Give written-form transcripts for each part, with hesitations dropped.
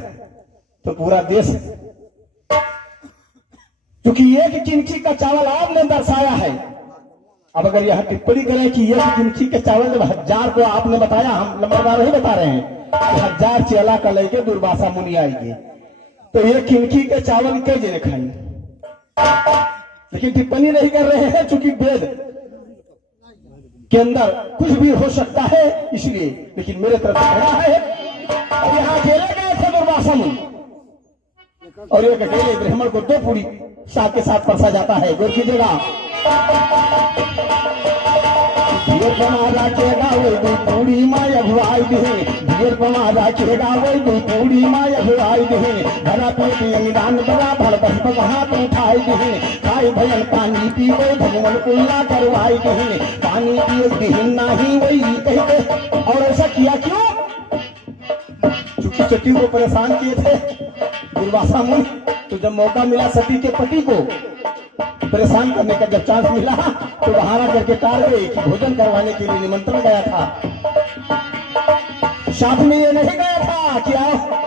तो पूरा देश, क्योंकि एक गिनती का चावल आपने दर्शाया है। अब अगर यह टिप्पणी करें कि एक गिनती के चावल जब 1000 को आपने बताया, हम नंबरदार नहीं बता रहे हैं, 1000 चेला का लेके दुर्वासा मुनि आएंगे, तो एक गिनती के चावल के जने खाएंगे। लेकिन टिप्पणी नहीं कर रहे हैं, चूंकि वेद के अंदर कुछ भी हो सकता है इसलिए। लेकिन मेरे तरफ से कहना है, और यहाँ अकेले गए थे दुर्वासा मुनि, और एक अकेले ब्राह्मण को 2 पूरी साथ के साथ परसा जाता है। गौर कीजिएगा, राखेगा वही 2 पूरी माँ अगुआई दिहे, ढेर बना राखेगा वही 2 पूरी माँ अगुआई दिहे, भरा पेट अंगदान बड़ा भर बस हाथ उठाई दिहे, खाई भजन पानी पीवे भगवान कुल्ला करवाई दिहे, पानी पिए दिहिन नहीं वही कहते। और ऐसा किया क्यों? चूंकि सती को परेशान किए थे दुर्वासा मुनि, तो जब मौका मिला सती के पति को परेशान करने का, जब चांस मिला तो बहाना करके टाल गए कि भोजन करवाने के लिए निमंत्रण गया था, साथ में ये नहीं गया था कि आओ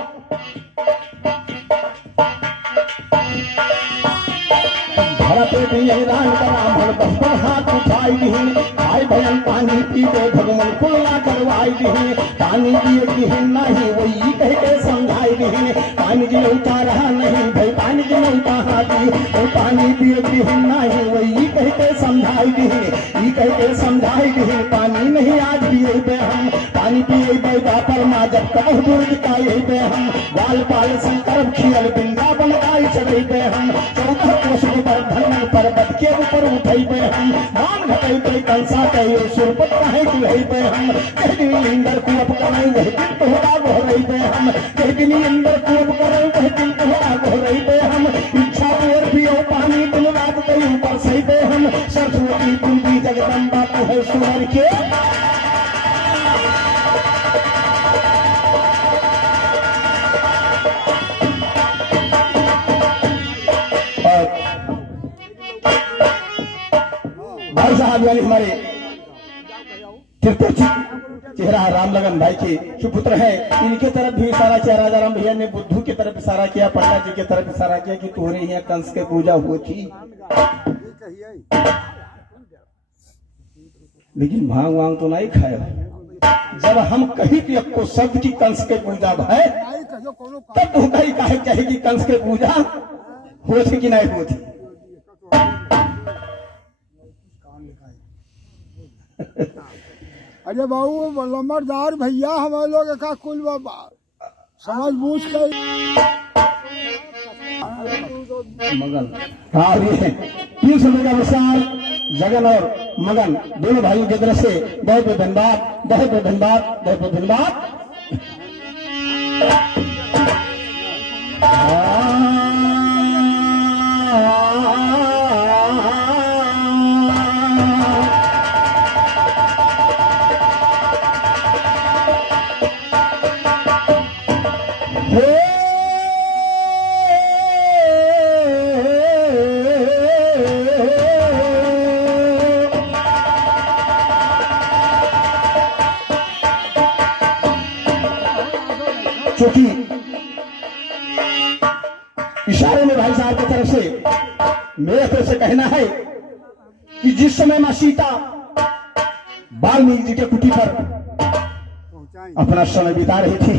दान ब्राह्मण बस हाथ उठाई दिहिन, खाई भजन पानी पीते भगवान कुल्ला करवाई दिहिन, पानी पिए दिहिन नहीं वही कह के समझाई दिहिन, पानी की लौटा रहा नहीं भाई पानी की लौटा हाथी, तो पानी पिए दिहिन नहीं वही कह के समझाई दिहिन, ई कह के समझाई दिहिन, पानी नहीं आज पिए पे हम, पानी पिए बैदा पर माँ जब कबह दूर काये पे हम, बाल पाल शंकर खियल वृंदावन काई चढ़े पे हम, 14 कोष पर धन पर्वत के ऊपर उठाई पे हम, मान घटाई पे कंसा कहे सुरपत कहे चुढ़ाई पे हम, कह दिन इंदर को अब कराई वह दिन तोहरा गोहरई पे हम, कह दिन इंदर को अब कराई वह दिन तोहरा गोहरई पे हम, इच्छा और पियो पानी दिन रात के ऊपर सही पे हम, सरस्वती कुंडी जगदम्बा तू है सुवर के। भाई साहब यानी हमारे तिरपति चेहरा रामलगन भाई के सुपुत्र है, इनके तरफ भी इशारा किया, राजा राम भैया ने बुद्धू की तरफ इशारा किया, पंडा जी की तरफ इशारा किया कि तुम्हारे यहाँ कंस के पूजा हुई थी, लेकिन भांग वांग तो नहीं खाया। जब हम कहीं भी आपको शब्द की कंस के पूजा है, तब तो कहीं कहे कि कंस के पूजा होती कि नहीं होती। अरे बाबू लंबरदार भैया हमारे लोग का कुल समझ बूझ कर मगन 300 रुपये का पुरस्कार जगन और मगन दोनों भाइयों की तरफ से बहुत बहुत धन्यवाद, बहुत बहुत धन्यवाद, बहुत बहुत धन्यवाद। क्योंकि इशारे में भाई साहब की तरफ से मेरे तरफ से कहना है कि जिस समय मां सीता वाल्मीकि जी के कुटी पर अपना समय बिता रही थी,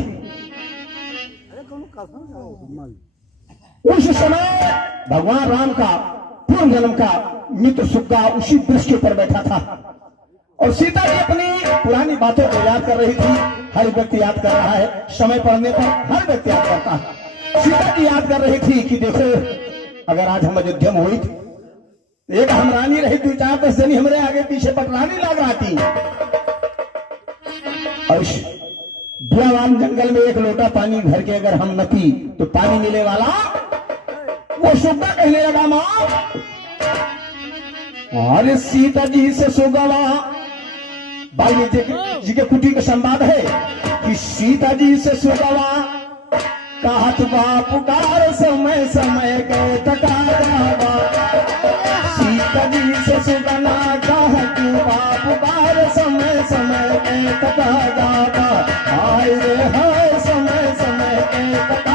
उस समय भगवान राम का पूर्व जन्म का मित्र सुग्गा उसी वृक्ष के ऊपर बैठा था, और सीता जी अपनी पुरानी बातों को याद कर रही थी। हर व्यक्ति याद कर रहा है, समय पड़ने पर हर व्यक्ति याद करता है। सीता जी याद कर रही थी कि देखो अगर आज हम अयोध्या में हुई थी, एक हम रानी रही, 2-4 10 जनी हमारे आगे पीछे पटरानी लाग रहा थी, और बियावान जंगल में एक लोटा पानी भर के अगर हम न पी तो पानी मिले वाला। वो सुग्गा कहने लगा मां, अरे सीता जी से सुगवा, वाल्मीकि जी के कुटी का संवाद है कि सीता जी से सुगवा कहत बा पुकार समय समय गए तका जावा, सीता जी से सुगना कहत बा पुकार समय समय गए तका जावा, हाय रे हाय समय समय गए तका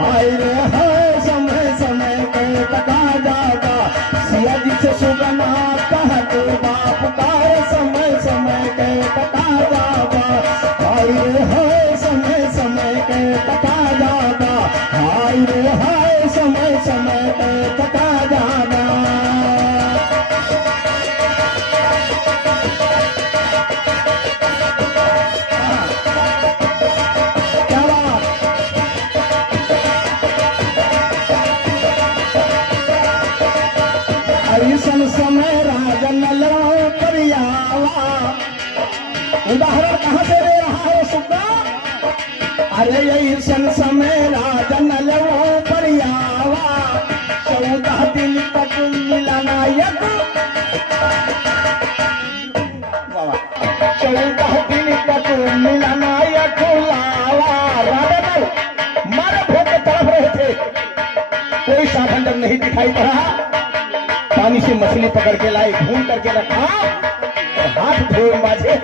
हाय रे हाय समय समय के तका जागा सिया जी से सुगना कहा तो बाप का समय समय के तका जागा हाय रे हाय समय समय के तका जागा हाय रे हाय समय समय के तका जागा ऐसन समय राजन लो परियावा उदाहरण कहां से दे रहा है सुखा अरे ऐसन समय राजन लो परियावा 14 दिन तक मिला नायक 14 दिन तक मिला नायक लावा राजन मर भूख तड़प रहे थे कोई साधन जब नहीं दिखाई पड़ा पानी से मछली पकड़ के लाए घूम करके रखा और हाथ धोए माझे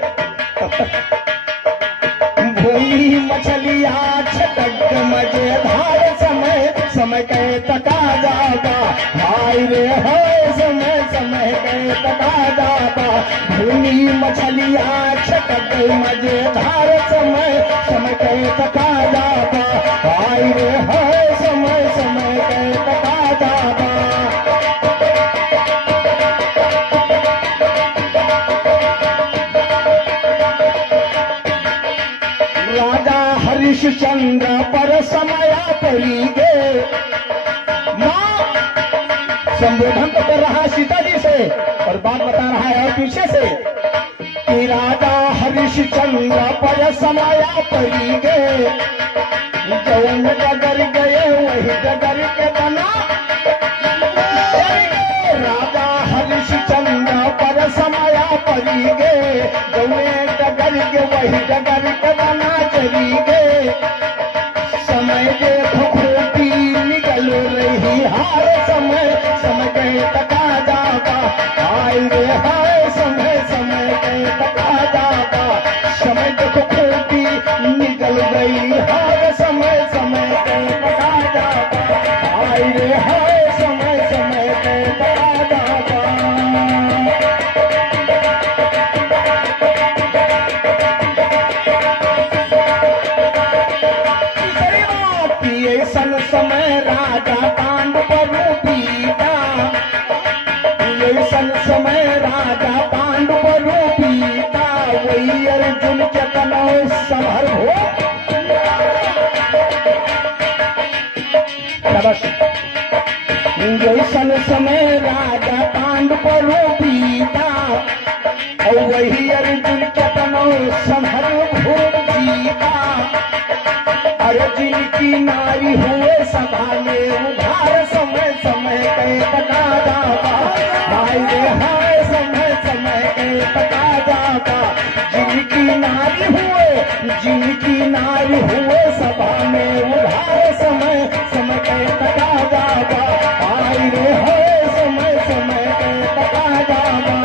भूमि मछलिया छटक मजेदार समय समय के तका जागा हाय रे हाय समय समय के तका जागा भूमि मछलिया छटक मजेदार समय समय के तका जागा हाय रे हाय समय समय के तका जागा हरिश्चंद्र पर समय पड़ी गे मां संबोधन तो कर रहा सीता जी से और बात बता रहा है और पीछे से कि राजा हरिश्चंद्र पर समय पड़ी गे जौन डगर गए वही डगर के बना राजा हरिश्चंद्र पर समय पड़ी गे जौने डगर के वही डगर के बना चली गे समय देखो खोटी निकल रही हार समय समय के तका जागा हाय रे हाय समय समय के तका जागा समय देखो खोटी निकल रही हार समय समय के तका जागा हाय रे हाय समय समय के तका जागा समय राजा पांडव रूपीता ऐसन समय राजा पांडव रूपीता वही अर्जुन चतन समर हो ऐसन समय राजा पांडव रूपीता और वही अर्जुन चतन समर भूम जीता अरे जिनकी नारी हुए सभा में उधार समय समय के तका जागा हाय रे हाय समय समय के तका जागा जिनकी नारी हुए सभा में उधार समय समय के तका जागा हाय रे हाय समय समय के तका जागा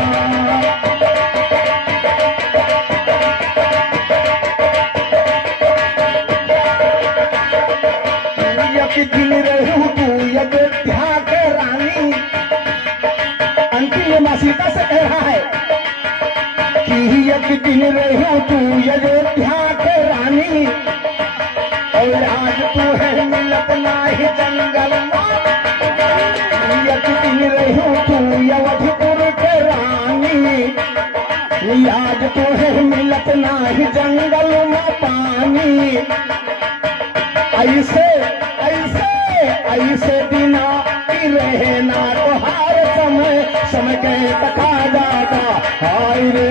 दिन रहू तू अयोध्या के रानी अंतिम माँ सीता से कह रहा है कि एक दिन रहू तू अयोध्या के रानी और आज तू है मिलत नाही जंगल एक दिन रहू तू अवधपुर के रानी आज तू है मिलत नाही जंगल में पानी ऐसे ऐसे बिना रहे ना तो हार समय समय के तका जागा हाय रे